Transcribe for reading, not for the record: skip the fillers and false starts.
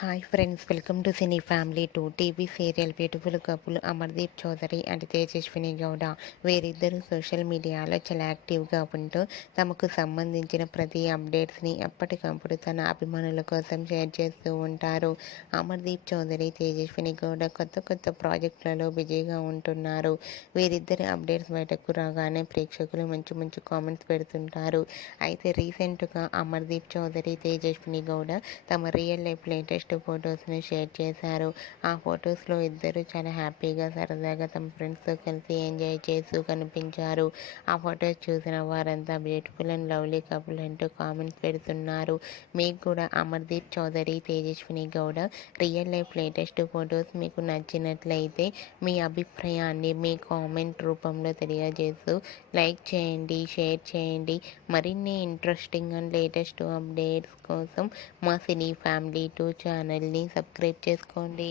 Hi friends, welcome to cine family 2 TV serial beautiful couple Amardeep Chowdary and Tejaswini Gowda వీరిద్దరూ social మీడియాలో చాలా యాక్టివ్గా ఉంటూ తమకు సంబంధించిన ప్రతి అప్డేట్స్ని ఎప్పటికప్పుడు తన అభిమానుల కోసం షేర్ చేస్తూ ఉంటారు. అమర్దీప్ చౌదరి, తేజస్విని గౌడ కొత్త కొత్త ప్రాజెక్టులలో బిజీగా ఉంటున్నారు. వీరిద్దరి అప్డేట్స్ బయటకు రాగానే ప్రేక్షకులు మంచి మంచి కామెంట్స్ పెడుతుంటారు. అయితే రీసెంట్గా అమర్దీప్ చౌదరి, తేజస్విని గౌడ తమ రియల్ లైఫ్ లేటెస్ట్ ఫొటోస్ని షేర్ చేశారు. ఆ ఫొటోస్లో ఇద్దరు చాలా హ్యాపీగా సరదాగా తమ ఫ్రెండ్స్తో కలిసి ఎంజాయ్ చేస్తూ కనిపించారు. ఆ ఫొటోస్ చూసిన వారంతా బ్యూటిఫుల్ అండ్ లవ్లీ కపుల్ అంటూ కామెంట్స్ పెడుతున్నారు. మీకు కూడా Amardeep Chowdary, Tejaswini Gowda real life latest photos మీకు నచ్చినట్లయితే మీ అభిప్రాయాన్ని మీ కామెంట్ రూపంలో తెలియజేస్తూ లైక్ చేయండి, షేర్ చేయండి. మరిన్ని ఇంట్రెస్టింగ్ అండ్ లేటెస్ట్ అప్డేట్స్ కోసం మా సినీ ఫ్యామిలీ 2 ఛానల్ని సబ్స్క్రైబ్ చేసుకోండి.